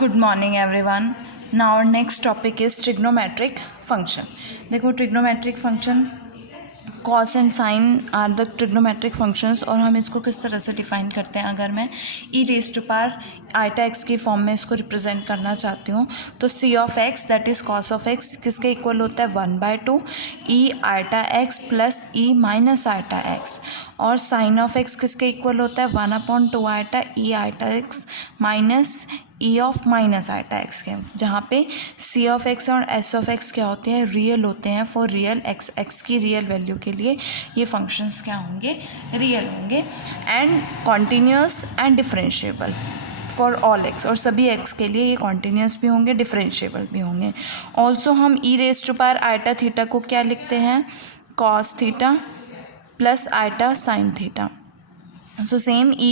Good morning everyone. Now our next topic is trigonometric function. देखो trigonometric function cos and sine are the trigonometric functions और हम इसको किस तरह से डिफाइन करते हैं. अगर मैं e raise to power iota x की फॉर्म में इसको रिप्रेजेंट करना चाहती हूँ तो C of x that is cos of x किसके इक्वल होता है 1/2 e iota x plus e minus iota x और साइन ऑफ एक्स किसके इक्वल होता है 1/2 iota e iota x minus e of minus iota x के, जहाँ पे सी ऑफ एक्स और एस ऑफ एक्स क्या होते हैं रियल होते हैं. फॉर रियल एक्स एक्स की रियल वैल्यू के लिए ये फंक्शंस क्या होंगे रियल होंगे. And continuous and differentiable for all x और सभी एक्स के लिए ये कॉन्टीन्यूस भी होंगे डिफरेंशिएबल भी होंगे. ऑल्सो हम e raise to power iota theta को क्या लिखते हैं cos theta plus iota sine theta. So same e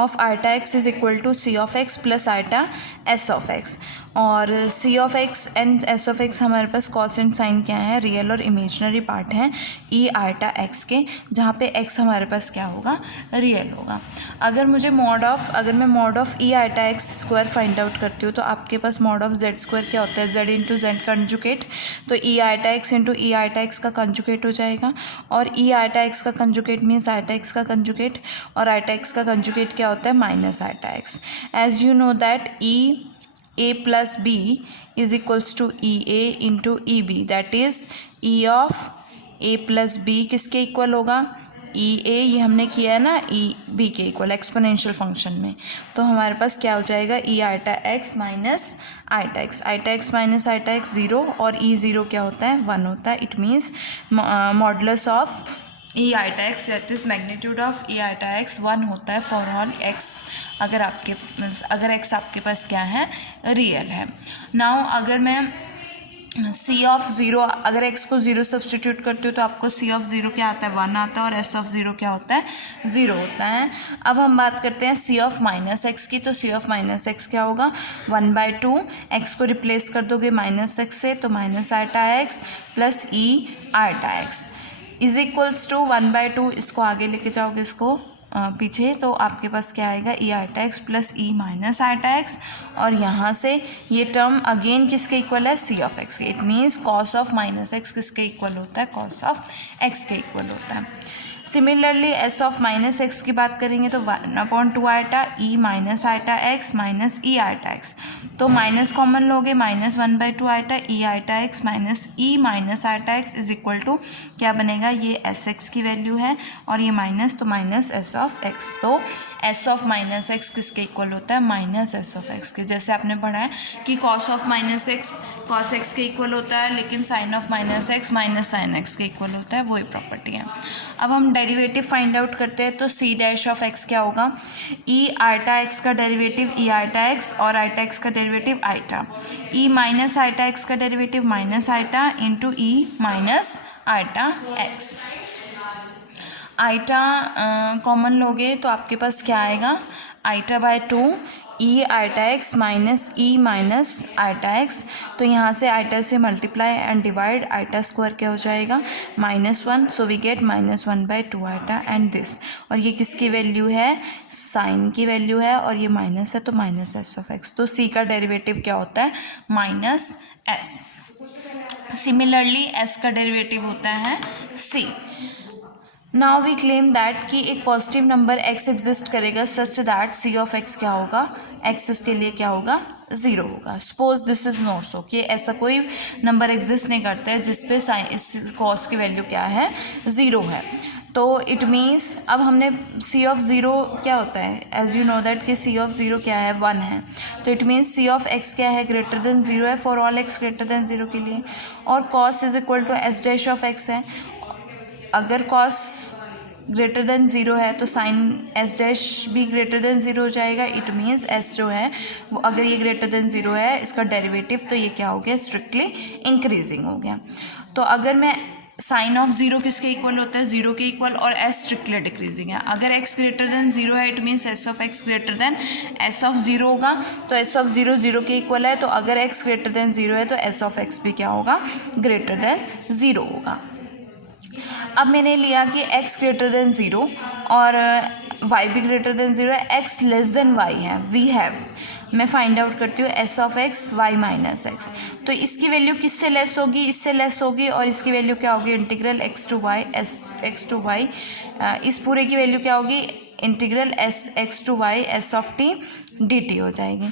of iota x is equal to c of x plus iota s of x और c of x and s of x हमारे पास cos and sin क्या है real और imaginary part हैं e iota x के, जहाँ पे x हमारे पास क्या होगा रियल होगा. अगर मैं mod of e iota x square find out करती हूँ तो आपके पास मॉड ऑफ z स्क्वायर क्या होता है z इंटू जेड कंजुकेट. तो e iota x into e iota x का कंजुकेट हो जाएगा और e iota x का कंजुकेट मीन्स iota x का कंजुकेट और iota x का कंजुकेट क्या होता है minus iota x. As you know that e a plus b is equals to ea into eb that is e of a plus b किसके इक्वल होगा ea ये हमने किया है ना e b के इक्वल एक्सपोनेंशियल फंक्शन में. तो हमारे पास क्या हो जाएगा e iota x minus iota x minus iota x 0 और e 0 क्या होता है 1 होता है. It means modulus of e iota x that is magnitude of e iota x 1 होता है फॉर ऑल एक्स अगर एक्स आपके पास क्या है रियल है. नाउ अगर मैं सी ऑफ ज़ीरो अगर एक्स को ज़ीरो सब्सटीट्यूट करती हूँ तो आपको सी ऑफ ज़ीरो क्या आता है 1 आता है और एस ऑफ ज़ीरो क्या होता है 0 होता है. अब हम बात करते हैं सी ऑफ माइनस एक्स की. तो सी ऑफ माइनस एक्स क्या होगा 1/2 एक्स को रिप्लेस कर दोगे माइनस एक्स से तो minus iota x plus e iota x is equals to 1/2. इसको आगे लेके जाओगे इसको पीछे तो आपके पास क्या आएगा ई iota x plus e minus iota x और यहाँ से ये टर्म अगेन किसके इक्वल है सी ऑफ एक्स के. It means cos of minus x किसके इक्वल होता है कॉस ऑफ एक्स के इक्वल होता है. Similarly S of minus x की बात करेंगे तो 1/2 iota e minus iota x minus ई आइटा एक्स. तो माइनस कॉमन लोगे minus 1/2 iota e iota x minus e minus iota x is equal to क्या बनेगा ये एस एक्स की वैल्यू है और ये माइनस तो माइनस एस ऑफ एक्स. तो एस ऑफ माइनस एक्स किसके इक्वल होता है माइनस एस ऑफ एक्स के. जैसे आपने पढ़ा है कि cos of minus x cos x के इक्वल होता है लेकिन sine of minus x minus sine x के इक्वल होता है वही प्रॉपर्टी है. अब हम डेरिवेटिव फाइंड आउट करते हैं तो सी डैश ऑफ एक्स क्या होगा ई आइटा एक्स का डेरिवेटिव ई आइटा एक्स और आइटा एक्स का derivative iota. E minus iota x का derivative minus iota into e minus iota x. Iota common लोगे तो आपके पास क्या आएगा आइटा/2 e iota x minus e minus iota x. तो यहाँ से आइटा से multiply and divide iota square क्या हो जाएगा -1. So we get -1/2 iota and this और ये किसकी वैल्यू है साइन की वैल्यू है और ये माइनस है तो माइनस एस ऑफ एक्स. तो सी का डेरिवेटिव क्या होता है माइनस एस. सिमिलरली एस का डेरिवेटिव होता है c. Now we claim that कि एक पॉजिटिव नंबर x एग्जिस्ट करेगा such that c of x क्या होगा x उसके लिए क्या होगा 0 होगा. Suppose this is not so कि ऐसा कोई नंबर एग्जिस्ट नहीं करता है जिसपे कॉस की वैल्यू क्या है 0 है. तो इट मीन्स अब हमने सी ऑफ 0 क्या होता है एज यू नो दैट कि सी ऑफ 0 क्या है 1 है. तो it means C of x क्या है ग्रेटर देन 0 है for all x greater than 0 के लिए और cos is equal to s dash of x है. अगर कॉस ग्रेटर देन 0 है तो साइन एस डैश भी ग्रेटर देन 0 हो जाएगा. इट मीन्स एस जो है वो अगर ये ग्रेटर देन 0 है इसका डेरिवेटिव तो ये क्या हो गया स्ट्रिक्टली इंक्रीजिंग हो गया. तो अगर मैं साइन ऑफ 0 किसके इक्वल होता है 0 के इक्वल और एस स्ट्रिक्टली डिक्रीजिंग है. अगर एक्स ग्रेटर देन 0 है it means S of x greater then S of 0 होगा. तो एस ऑफ 0 0 के इक्वल है तो अगर एक्स ग्रेटर देन 0 है तो एस ऑफ एक्स भी क्या होगा ग्रेटर देन 0 होगा. अब मैंने लिया कि x ग्रेटर देन 0 और y भी ग्रेटर देन 0 है, x लेस देन y है. वी हैव मैं फाइंड आउट करती हूँ s of x y minus x, तो इसकी वैल्यू किससे लेस होगी, इससे लेस होगी, और इसकी वैल्यू क्या होगी, integral x to y s x to y, इस पूरे की वैल्यू क्या होगी, integral s x to y s of T D t हो जाएगी।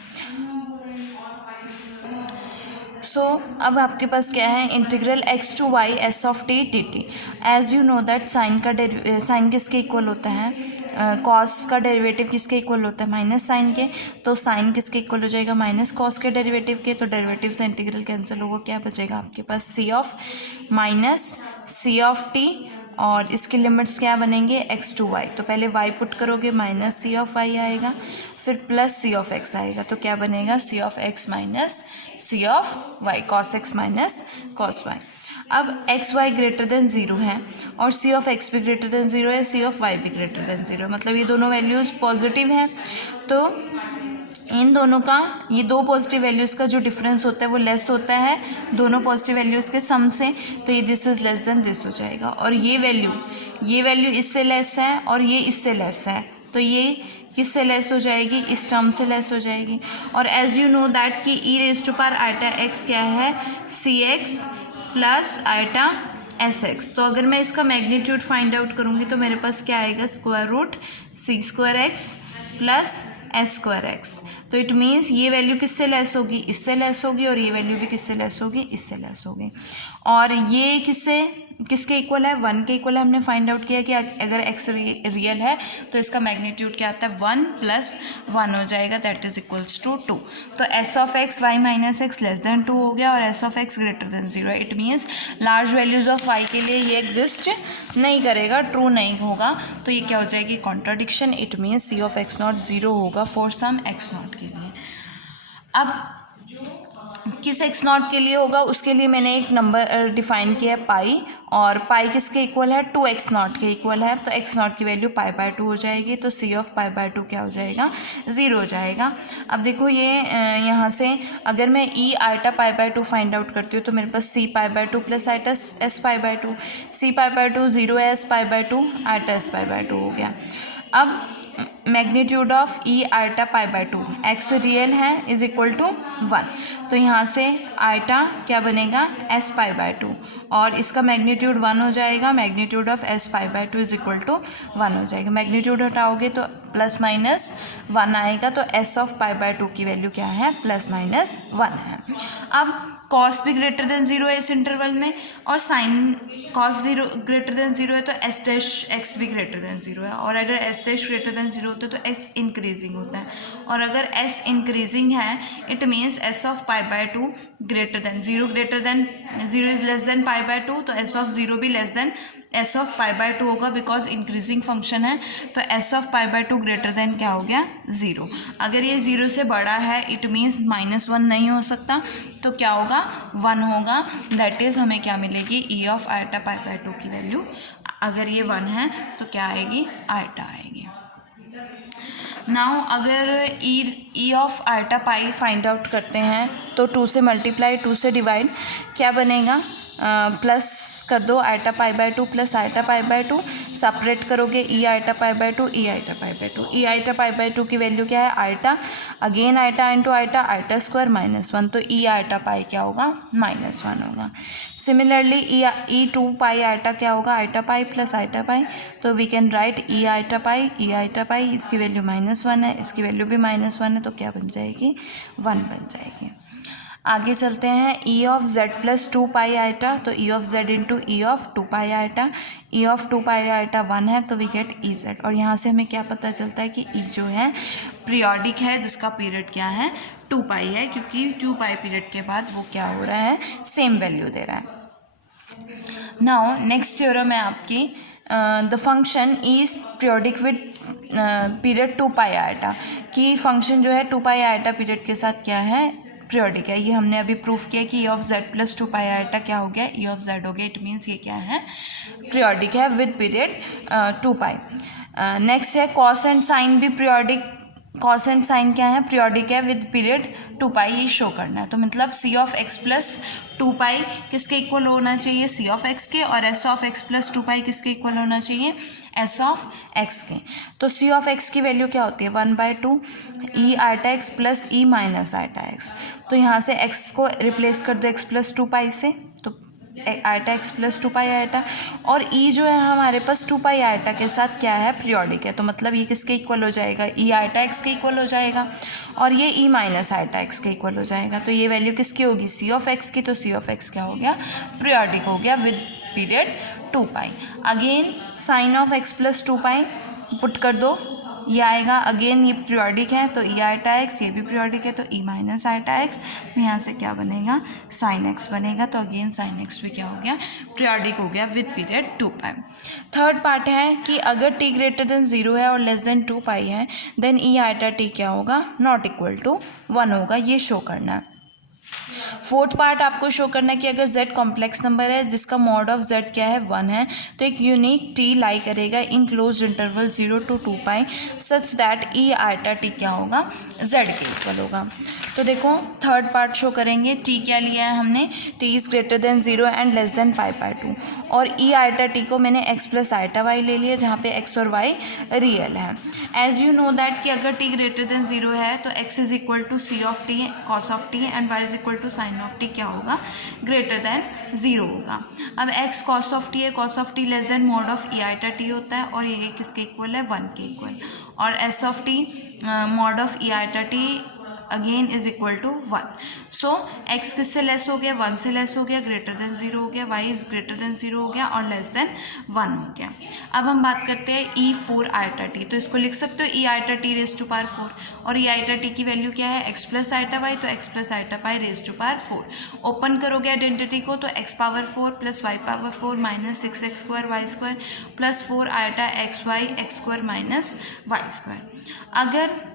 सो अब आपके पास क्या है, integral x to y s of T D t. As you know that sine किसके इक्वल होता है, कॉस का डेरिवेटिव किसके इक्वल होता है, माइनस साइन के, तो साइन किसके इक्वल हो जाएगा, माइनस कॉस के डेरिवेटिव के, तो डेरिवेटिव से इंटीग्रल कैंसिल होगा, क्या बचेगा आपके पास, C of minus C of T, और इसकी लिमिट्स क्या बनेंगे, एक्स टू वाई, तो पहले वाई पुट करोगे माइनस सी ऑफ वाई आएगा, फिर प्लस सी ऑफ एक्स आएगा, तो क्या बनेगा, C of x minus C of y, cos x minus cos y. अब x y greater than zero है और सी ऑफ एक्स भी ग्रेटर देन ज़ीरो है, सी ऑफ वाई भी ग्रेटर देन ज़ीरो, मतलब ये दोनों वैल्यूज़ पॉजिटिव हैं, तो इन दोनों का, ये दो पॉजिटिव वैल्यूज़ का जो डिफरेंस होता है वो लेस होता है दोनों पॉजिटिव वैल्यूज़ के सम से, तो ये this is less than this हो जाएगा, और ये वैल्यू इससे लेस है और ये इससे लेस है, तो ये किससे लेस हो जाएगी, इस टर्म से लेस हो जाएगी। और एज यू नो दैट कि e raise to power iota x क्या है, C x plus iota S x, तो अगर मैं इसका मैग्नीट्यूड फाइंड आउट करूँगी तो मेरे पास क्या आएगा, square root C square x plus S square x, तो इट मीन्स ये वैल्यू किससे लेस होगी, इससे लेस होगी, और ये वैल्यू भी किससे लेस होगी, इससे लेस होगी, और ये किसके इक्वल है, 1 के इक्वल है। हमने फाइंड आउट किया कि अगर x रियल है तो इसका मैग्नीट्यूड क्या आता है, 1 प्लस 1 हो जाएगा, दैट इज इक्वल्स टू 2, तो S of x y minus x less than 2 हो गया, और S of x greater than 0 है, it means large values of y के लिए ये एग्जिस्ट नहीं करेगा, ट्रू नहीं होगा, तो ये क्या हो जाएगी, contradiction, it means C of x not 0 होगा फॉर सम एक्स नॉट के लिए। अब किस एक्स नॉट के लिए होगा, उसके लिए मैंने एक नंबर डिफाइन किया है पाई, और पाई किसके इक्वल है, 2 एक्स नॉट के इक्वल है, तो एक्स नॉट की वैल्यू पाई बाय 2 हो जाएगी, तो सी ऑफ पाई बाय 2 क्या हो जाएगा, 0 हो जाएगा। अब देखो ये यहाँ से अगर मैं e iota pi by 2 find out करती हूँ तो मेरे पास C pi by 2 plus iota S pi by 2, C pi by 2 0 है, S pi by 2 iota S pi by 2 हो गया। अब magnitude of e iota pi by 2, x real है, इज इक्वल टू 1, तो यहाँ से आइटा क्या बनेगा, एस पाई बाय 2, और इसका मैग्नीट्यूड 1 हो जाएगा, magnitude of s pi by 2 is equal to 1 हो जाएगा, मैग्नीट्यूड हटाओगे तो प्लस माइनस 1 आएगा, तो एस ऑफ पाई बाय 2 की वैल्यू क्या है, प्लस माइनस 1 है। अब कॉस भी ग्रेटर देन 0 है इस इंटरवल में, और साइन कॉस 0 ग्रेटर देन 0 है, तो एस डैश एक्स भी ग्रेटर देन 0 है, और अगर एस डैश ग्रेटर देन 0 होता है तो एस इंक्रीजिंग होता है, और अगर एस इंक्रीजिंग है it means S of pi by 2 greater than 0, greater than 0 is less than pi by 2, तो एस ऑफ 0 भी less than S of pi by 2 होगा, बिकॉज इंक्रीजिंग फंक्शन है, तो S of pi by 2 greater than क्या हो गया, 0। अगर ये 0 से बड़ा है इट मीन्स -1 नहीं हो सकता, तो क्या होगा, 1 होगा, दैट इज़ हमें क्या मिलेगी, e of iota pi by 2 की वैल्यू, अगर ये 1 है तो क्या आएगी, आइटा आएगी। नाउ अगर e of iota pi find out करते हैं तो 2 से मल्टीप्लाई 2 से डिवाइड क्या बनेगा, प्लस कर दो iota pi by 2 plus iota pi by 2, separate करोगे e iota pi by 2 e iota pi by 2, e iota pi by 2 की वैल्यू क्या है, iota, again iota into iota, iota square -1, तो ई आइटा पाई क्या होगा, -1 होगा। सिमिलरली ई 2 pi iota क्या होगा, iota pi plus iota pi, तो we can write e iota pi, इसकी वैल्यू -1 है, इसकी वैल्यू भी -1 है, तो क्या बन जाएगी, 1 बन जाएगी। आगे चलते हैं, e of z plus 2 pi iota, तो e of z into e of 2 pi iota, e of 2 pi iota 1 है, तो वी गेट ई जेड, और यहाँ से हमें क्या पता चलता है कि ई जो है पीरियोडिक है, जिसका पीरियड क्या है, 2 पाई है, क्योंकि 2 पाई पीरियड के बाद वो क्या हो रहा है, सेम वैल्यू दे रहा है। नाउ नेक्स्ट थ्योरम है आपकी, the function is periodic with period 2 pi iota, कि फंक्शन जो है 2 पाई आइटा पीरियड के साथ क्या है, पीरियोडिक है। ये हमने अभी प्रूफ किया कि e of z plus 2 pi iota क्या हो गया, ई ऑफ जेड हो गया, इट मीन्स ये क्या है, पीरियोडिक है विद पीरियड 2 पाई। नेक्स्ट है कॉस एंड साइन भी पीरियोडिक कॉस एंड साइन क्या है, पीरियोडिक है विद पीरियड 2 पाई, ये शो करना है। तो मतलब सी ऑफ एक्स प्लस 2 पाई किसके इक्वल होना चाहिए, सी ऑफ एक्स के, और एस ऑफ एक्स प्लस 2 पाई किसके इक्वल होना चाहिए, एस ऑफ एक्स के। तो सी ऑफ एक्स की वैल्यू क्या होती है, 1/2 e iota x plus e minus iota x. तो यहाँ से एक्स को रिप्लेस कर दो एक्स प्लस 2 पाई से, तो iota x plus 2 pi iota, और ई जो है हमारे पास 2 पाई आइटा के साथ क्या है, पीरियोडिक है। तो मतलब ये किसके इक्वल हो जाएगा, ई आइटा एक्स के इक्वल हो जाएगा, और ये ई माइनस आइटा एक्स के इक्वल हो जाएगा। तो ये वैल्यू किसकी होगी, सी ऑफ एक्स की। तो सी ऑफ एक्स क्या हो गया, पीरियोडिक हो गया with period 2 pi. Again sine of x plus 2 pi put कर दो, ये आएगा। अगेन ये पीरियोडिक है तो ई आइटा एक्स, ये भी पीरियोडिक है तो ई माइनस आइटा एक्स। यहाँ से क्या बनेगा, साइन एक्स बनेगा। तो अगेन साइन एक्स भी क्या हो गया, पीरियोडिक हो गया with period 2 pi. Third part है कि अगर t ग्रेटर देन 0 है और लेस देन 2 पाई है, देन ई आइटा टी क्या होगा, नॉट इक्वल टू 1 होगा, ये शो करना है। फोर्थ पार्ट आपको शो करना है कि अगर z कॉम्प्लेक्स नंबर है जिसका मॉड ऑफ z क्या है, 1 है, तो एक यूनिक t लाई करेगा in close interval 0 to 2 pi such that e iota t क्या होगा, z के इक्वल होगा। तो देखो थर्ड पार्ट शो करेंगे, t क्या लिया है हमने, t इज़ greater than 0 and less than π/2, और ई आइटा t को मैंने x प्लस आइटा y ले लिया जहाँ पे x और y रियल है। एज यू नो दैट कि अगर t ग्रेटर देन 0 है तो x is equal to c of t cos of t and y is equal to sine of t क्या होगा, ग्रेटर देन 0 होगा। अब x कॉस ऑफ टी है, cos of t less than mod of e iota t होता है, और ये किसके इक्वल है, 1 के इक्वल, और s of t mod of e iota t again is equal to 1। So x किससे लेस हो गया, 1 से लेस हो गया, ग्रेटर देन 0 हो गया, y इज ग्रेटर देन 0 हो गया, और लेस देन 1 हो गया। अब हम बात करते हैं e4 आइटा टी, तो इसको लिख सकते हो e iota t raise to power 4, और e आइटा टी की वैल्यू क्या है, x प्लस आइटा y, तो x plus iota pi raise to power 4। Open करोगे आइडेंटिटी को तो x power 4 plus y power 4 minus 6x square y square plus 4 iota x y x square minus y square. अगर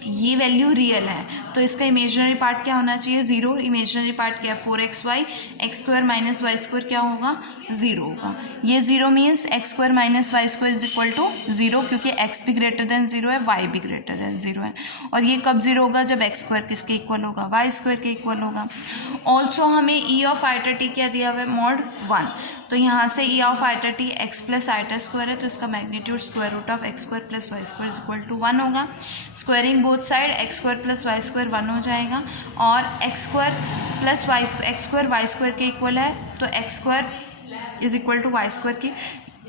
ये value real है तो इसका imaginary part क्या होना चाहिए, 0। इमेजिनरी पार्ट क्या है, 4xy x square minus y square क्या होगा, 0 होगा। ये 0 means x square minus y square is equal to 0, क्योंकि x भी ग्रेटर देन 0 है, y भी ग्रेटर देन 0 है। और ये कब 0 होगा, जब एक्स स्क्वायर किसके इक्वल होगा, वाई स्क्वायर के इक्वल होगा। ऑल्सो हमें ई ऑफ आइटा टी क्या दिया हुआ है, मॉड 1। तो यहाँ से e of iota t x plus iota square है, तो इसका magnitude square root of x square plus y square is equal to 1 होगा। Squaring both side x square plus y square 1 हो जाएगा, और x square plus y x square y square के equal है, तो x square is equal to y square की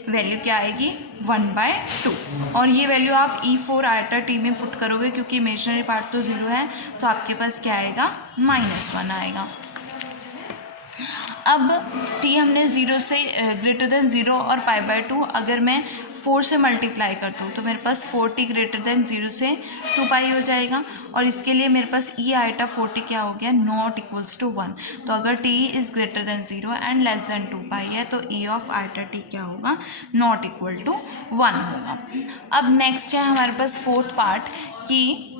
value क्या आएगी, 1/2। और ये वैल्यू आप e4 आइटा टी में पुट करोगे, क्योंकि इमेजिनरी पार्ट तो 0 है, तो आपके पास क्या आएगा, -1 आएगा। अब t हमने 0 से ग्रेटर देन 0 और π/2 अगर मैं 4 से मल्टीप्लाई कर दूँ तो मेरे पास 4t ग्रेटर देन 0 से 2 पाई हो जाएगा, और इसके लिए मेरे पास ई आइटा 4t क्या हो गया, नॉट इक्वल्स टू 1। तो अगर t इज़ greater than 0 and less than 2 पाई है तो e ऑफ आइटा t क्या होगा, नॉट इक्वल टू 1 होगा। अब नेक्स्ट है हमारे पास फोर्थ पार्ट कि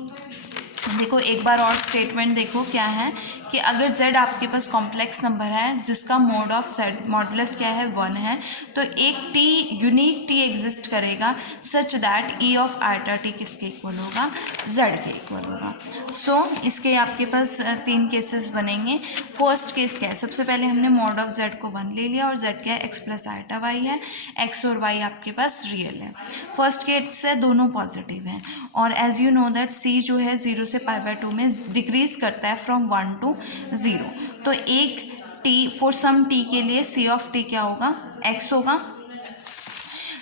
देखो एक बार और स्टेटमेंट देखो क्या है कि अगर z आपके पास कॉम्प्लेक्स नंबर है जिसका मोड ऑफ z मॉडुलस क्या है, 1 है, तो एक t यूनिक t एग्जिस्ट करेगा such that e of iota t किसके इक्वल होगा, z के इक्वल होगा। सो इसके आपके पास 3 केसेस बनेंगे। फर्स्ट केस क्या है, सबसे पहले हमने मॉड ऑफ z को 1 ले लिया, और z क्या है, x प्लस आइटा y है, x और y आपके पास रियल है। फर्स्ट केस है दोनों पॉजिटिव हैं, और as you know that c जो है 0 से π/2 में डिक्रीज करता है फ्रॉम 1 to 0। तो एक t फॉर सम t के लिए c ऑफ t क्या होगा, x होगा।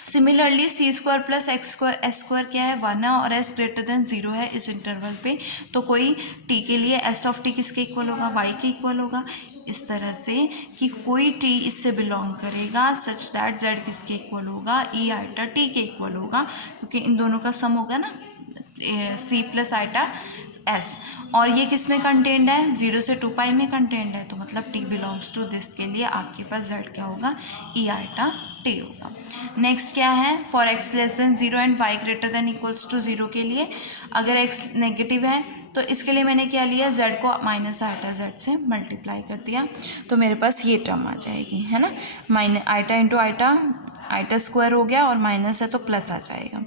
Similarly c square plus x square s square क्या है, 1 है, और s ग्रेटर देन 0 है इस इंटरवल पे, तो कोई t के लिए s ऑफ t किसके इक्वल होगा, y के इक्वल होगा। इस तरह से कि कोई t इससे बिलोंग करेगा सच दैट z किसके इक्वल होगा, e आइटा t के इक्वल होगा, क्योंकि इन दोनों का सम होगा ना, c प्लस आइटा s, और ये किस में कंटेंड है, 0 से 2 पाई में कंटेंड है, तो मतलब t बिलोंग्स टू दिस के लिए आपके पास z क्या होगा, e आइटा t होगा। नेक्स्ट क्या है, for x less than 0 and y greater than equals to 0 के लिए अगर x नेगेटिव है तो इसके लिए मैंने क्या लिया, z को माइनस आइटा z से मल्टीप्लाई कर दिया, तो मेरे पास ये टर्म आ जाएगी, है ना, minus iota into iota iota square हो गया और माइनस है तो प्लस आ जाएगा,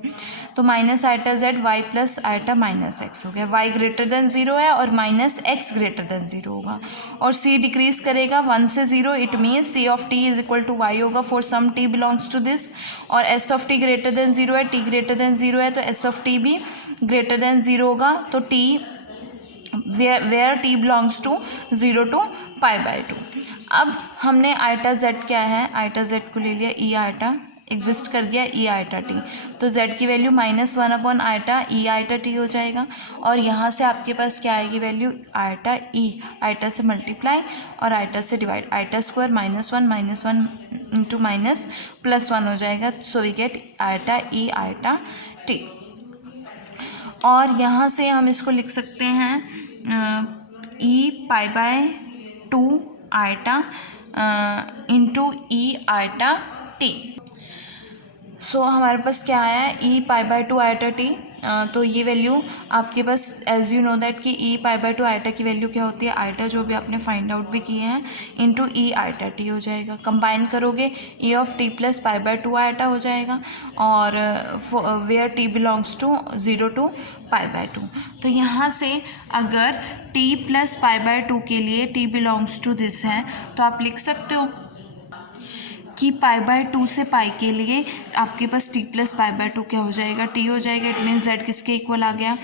तो minus iota z y plus iota minus x हो गया। वाई ग्रेटर देन 0 है और माइनस एक्स ग्रेटर देन 0 होगा, और सी डिक्रीज करेगा 1 से 0, it means C of T is equal to Y होगा for some T belongs to this, और S of T greater than 0 है, टी ग्रेटर देन 0 है तो एस ऑफ टी भी ग्रेटर देन 0 होगा, तो T where T belongs to 0 to π/2। अब हमने आइटा जेड क्या है, आइटा जेड को ले लिया ई आइटा, एग्जिस्ट कर गया ई आइटा टी, तो जेड की value -1 upon iota e iota t हो जाएगा, और यहाँ से आपके पास क्या आएगी वैल्यू, आइटा ई, आइटा से मल्टीप्लाई और आइटा से divide, iota square -1 into minus +1 हो जाएगा, so we get iota e iota t. और यहाँ से हम इसको लिख सकते हैं e π/2 iota into e iota t. सो हमारे पास क्या आया है ई π/2 आइटा टी, तो ये वैल्यू आपके पास एज यू नो दैट कि ई π/2 आइटा की वैल्यू क्या होती है, आइटा जो भी आपने फाइंड आउट भी किए हैं इंटू ई आइटा टी हो जाएगा, कंबाइन करोगे e of T plus π/2 iota हो जाएगा, और where T belongs to 0 to π/2। तो यहाँ से अगर t प्लस π/2 के लिए t बिलोंग्स टू दिस है तो आप लिख सकते हो कि π/2 से पाई के लिए आपके पास t प्लस π/2 क्या हो जाएगा, t हो जाएगा, इट मीन्स z किसके इक्वल आ गया,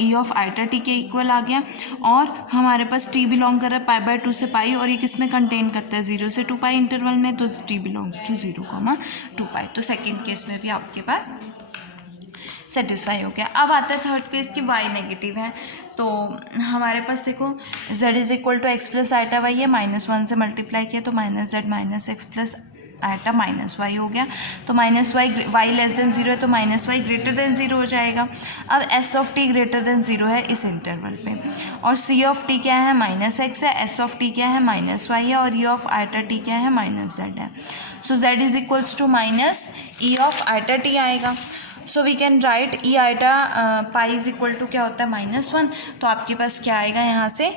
e ऑफ आइटा t के इक्वल आ गया, और हमारे पास t बिलोंग कर रहा है π/2 से पाई, और ये किस में कंटेन करता है 0 से 2π इंटरवल में, तो t बिलोंग्स टू 0, 2π। तो सेकेंड केस में भी आपके पास सेटिस्फाई हो गया। अब आता है थर्ड केस की y नेगेटिव है, तो हमारे पास देखो z is equal to x plus iota y है, -1 से मल्टीप्लाई किया तो -z minus x plus iota minus y हो गया, तो माइनस वाई लेस देन 0 है तो -y ग्रेटर देन 0 हो जाएगा। अब s of t greater than 0 है इस इंटरवल पे, और c ऑफ t क्या है -x है, s ऑफ t क्या है -y है, और e ऑफ आइटा t क्या है -z है। सो z is equals to minus e of iota t आएगा। So we can write e iota pi is equal to क्या होता है -1, तो आपके पास क्या आएगा यहाँ से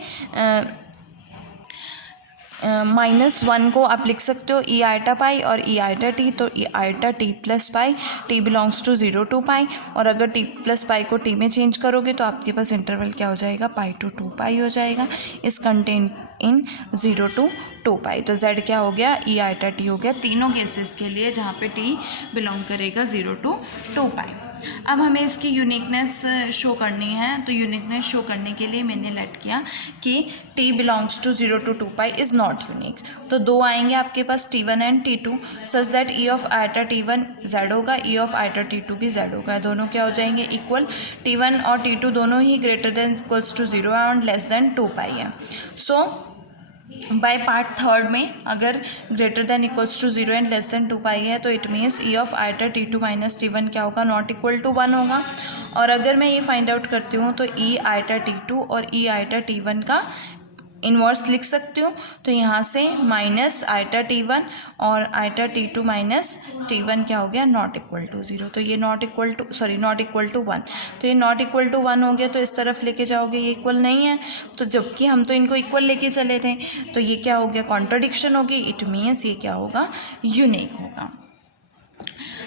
-1 को आप लिख सकते हो ई आइटा पाई और ई आइटा टी, तो e iota T plus pi, T belongs to 0 to π, और अगर टी प्लस पाई को टी में चेंज करोगे तो आपके पास इंटरवल क्या हो जाएगा π to 2π हो जाएगा, इस कंटेंट इन 0 to 2π। तो z क्या हो गया, ई आइटा टी हो गया तीनों केसेस के लिए जहाँ पे t बिलोंग करेगा 0 to 2π। अब हमें इसकी यूनिकनेस शो करनी है, तो यूनिकनेस शो करने के लिए मैंने लेट किया कि t belongs to 0 to 2π is not unique, तो दो आएंगे आपके पास t1 and t2 such that e of iota t1 z होगा, e ऑफ आइटा t2 भी z होगा, दोनों क्या हो जाएंगे इक्वल, t1 और t2 दोनों ही greater than equals to 0 and less than 2π है। सो बाय पार्ट थर्ड में अगर greater than equals to 0 and less than 2π है तो it means e of iota t2 minus t1 क्या होगा, नॉट इक्वल टू 1 होगा। और अगर मैं ये फाइंड आउट करती हूँ तो e आइटा t2 और e आइटा t1 का इन्वर्स लिख सकती हूँ, तो यहाँ से माइनस आइटा t1 और आइटा t2 माइनस t1 क्या हो गया, नॉट इक्वल टू 0, तो ये नॉट इक्वल टू 1, तो ये नॉट इक्वल टू 1 हो गया, तो इस तरफ लेके जाओगे ये इक्वल नहीं है, तो जबकि हम तो इनको इक्वल लेके चले थे, तो ये क्या हो गया, कॉन्ट्रडिक्शन होगी, इट मीन्स ये क्या होगा, यूनिक होगा।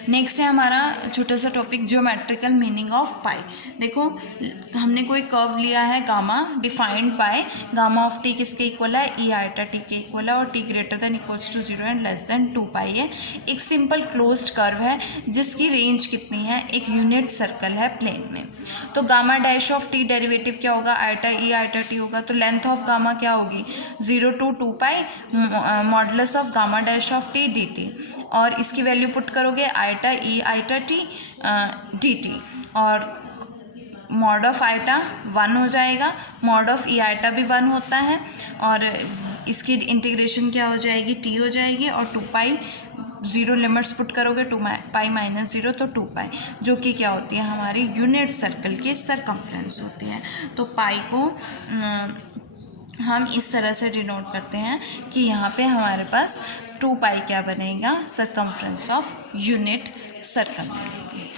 नेक्स्ट है हमारा छोटा सा topic geometrical meaning of pi. देखो हमने कोई कर्व लिया है gamma defined by gamma of T किसके इक्वल है, ई आइटा टी के इक्वल है, और T greater than equals to 0 and less than 2π है। एक सिंपल क्लोज्ड कर्व है जिसकी रेंज कितनी है, एक यूनिट सर्कल है प्लेन में। तो gamma dash of T derivative क्या होगा, आइटा ई आइटा टी होगा, तो लेंथ ऑफ गामा क्या होगी 0 to 2π modulus of gamma dash of T D T, और इसकी वैल्यू पुट करोगे iota e iota T D T, और मॉड ऑफ आइटा 1 हो जाएगा, मॉड ऑफ ई आइटा भी 1 होता है, और इसकी इंटीग्रेशन क्या हो जाएगी, टी हो जाएगी, और 2π 0 लिमिट्स पुट करोगे 2π माइनस 0 तो 2π, जो कि क्या होती है हमारी यूनिट सर्कल की सरकमफ्रेंस होती है। तो पाई को हम इस तरह से डिनोट करते हैं कि यहाँ पे हमारे पास 2π क्या बनेगा, सरकमफ्रेंस ऑफ यूनिट सर्कल मिलेगी।